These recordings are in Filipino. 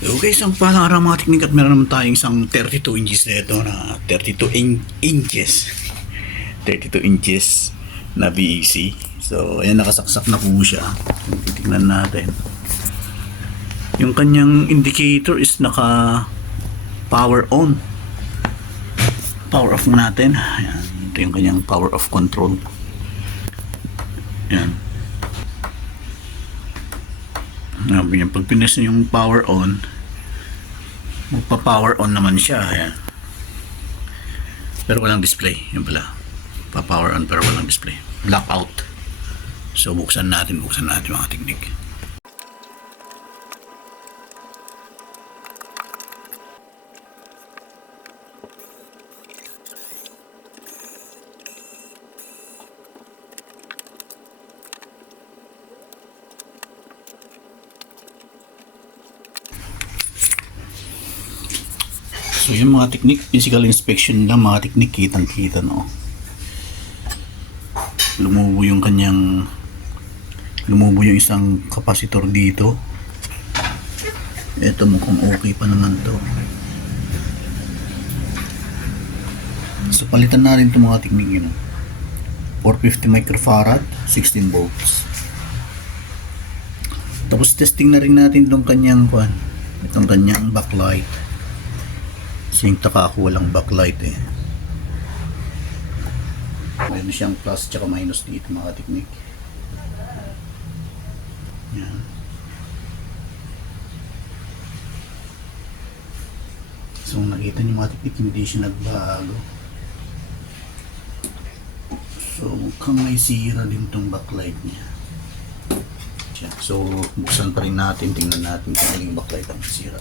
Okay, isang palang araw mga teknik at meron naman tayong isang 32 inches na ito na 32 in- inches. 32 inches na BEC so ayan nakasaksak na po siya. Titignan natin. Yung kanyang indicator is naka power on. Power off natin. Ayan, ito yung kanyang power off control. Ayan Sabi niya, pag pinas niyo yung power on, magpa-power on naman siya. Ayan. Pero walang display. Yun pala. Pa-power on pero walang display. Blackout. So, buksan natin, buksan natin mga teknik. So, yung mga teknik, physical inspection lang, mga teknik, kitang-kita, no? Lumubo yung kanyang, lumubo yung isang kapasitor dito. Ito mukhang okay pa naman to. So, palitan na rin itong mga teknik yun. 450 microfarad, 16 volts. Tapos testing na rin natin itong kanyang, kwan, itong kanyang backlight. Kasi yung taka ako walang backlight eh. Meron siyang plus tsaka minus dito mga teknik. Yan. So nakita niyo mga teknik hindi siya nagbago. So mukhang may sira din tong backlight niya. So buksan pa rin natin, tingnan natin kung aling backlight ang sira.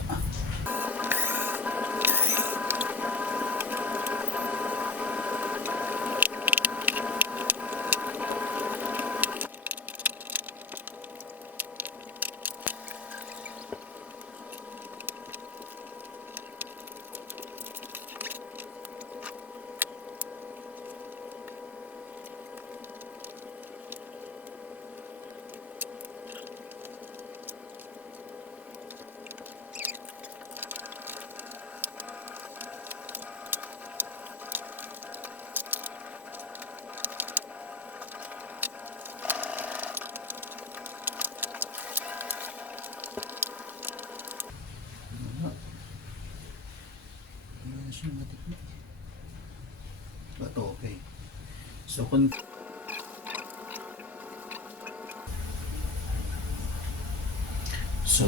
Ayan siya mga teknik. But okay. So kung So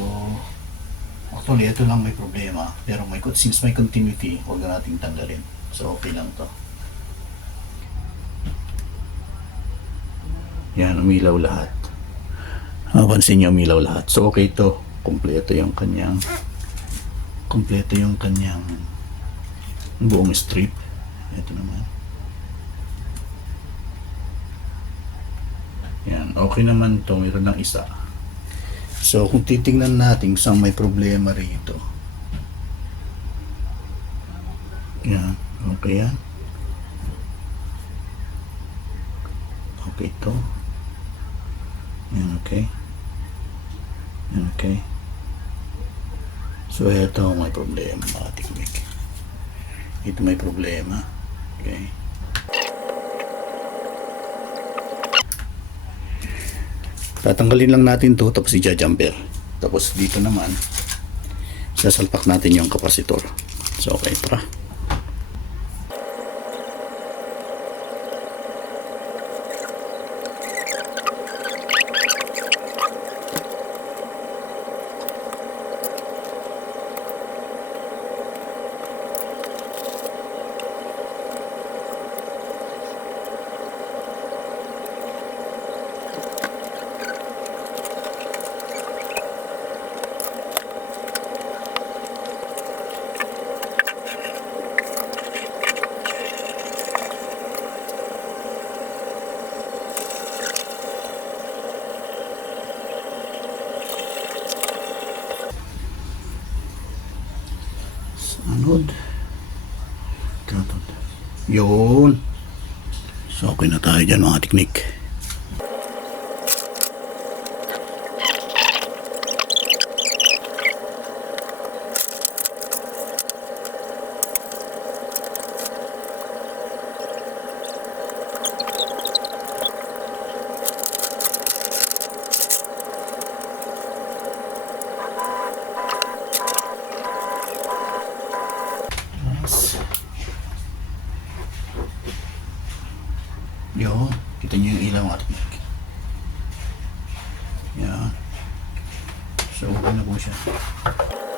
actually ito lang may problema pero may since may continuity huwag na nating tanggalin. So okay lang to. Yan, umilaw lahat. Mapansin niyo umilaw lahat. So okay to. Kompleto yung kanyang kompleto yung kanyang buong strip. Ito naman. Yan, okay naman to. Meron lang isa. So, kung titingnan natin saan may problema rito. Yan, okay yan. Okay to. Yan, okay. Yan, okay. So, ito may problema mga teknik. Ito may problema. Okay. Tatanggalin lang natin to tapos i-jumper. Tapos dito naman sasalpak natin yung kapasitor. So, okay, tara. Anod. Katod. Yun. So, okay na tayo dyan mga teknik. automatic. Yan. So, ano po siya.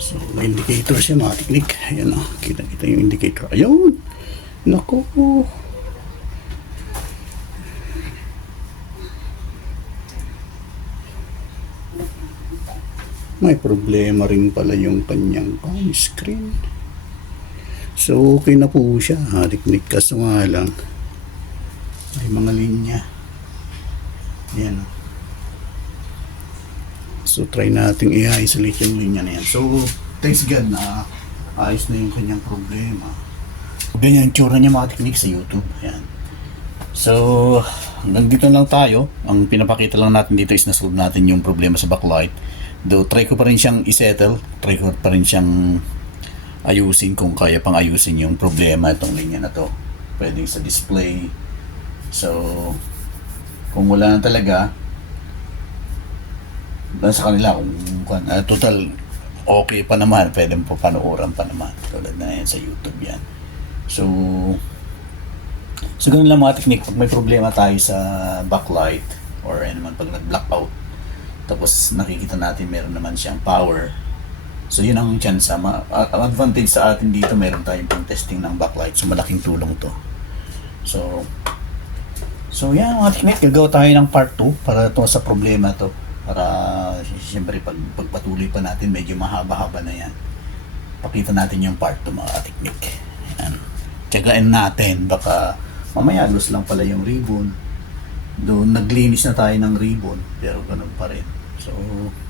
So, may indicator siya mga teknik. Ayan o, kita-kita yung indicator. Ayun! Naku! May problema rin pala yung kanyang cam screen. So, okay na po siya. Ha, teknik kaso nga lang. May mga linya. Ayan o. So try nating i-isolate yung linya na yan. So thanks God na ayos na yung kanyang problema. Ganyan yung tsura niya mga technique sa YouTube. Ayan. So hanggang dito lang tayo. Ang pinapakita lang natin dito is nasolve natin yung problema sa backlight. Though try ko pa rin siyang isettle. Try ko pa rin siyang ayusin kung kaya pang ayusin yung problema itong linya na to. Pwedeng sa display. So kung wala na talaga, nasa kanila kung kung ah, total okay pa naman pwede pa panooran pa naman. Tulad na yan sa YouTube yan. So so ganun lang mga technique. Pag may problema tayo sa backlight or ano man pag nag-blackout tapos nakikita natin meron naman siyang power so yun ang chance ma ang advantage sa atin dito meron tayong pang testing ng backlight. So malaking tulong to. So So yan mga technique, gagawa tayo ng part 2 para to sa problema to. Para siyempre pag pagpatuloy pa natin medyo mahaba-haba na yan. Pakita natin yung part 2 mga technique. Yan. Tiyagain natin baka mamaya los lang pala yung ribbon. Doon naglinis na tayo ng ribbon pero ganun pa rin. So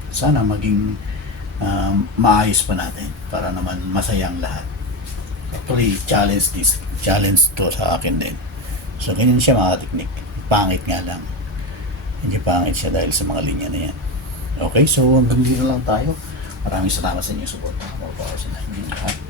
sana maging um, maayos pa natin para naman masayang lahat. Actually, challenge this. Challenge to sa akin din. So, ganyan siya mga technique. Pangit nga lang. Hindi pangit siya dahil sa mga linya na yan. Okay, so hanggang dito lang tayo. Maraming salamat sa inyong support. Mga para sa inyo lahat.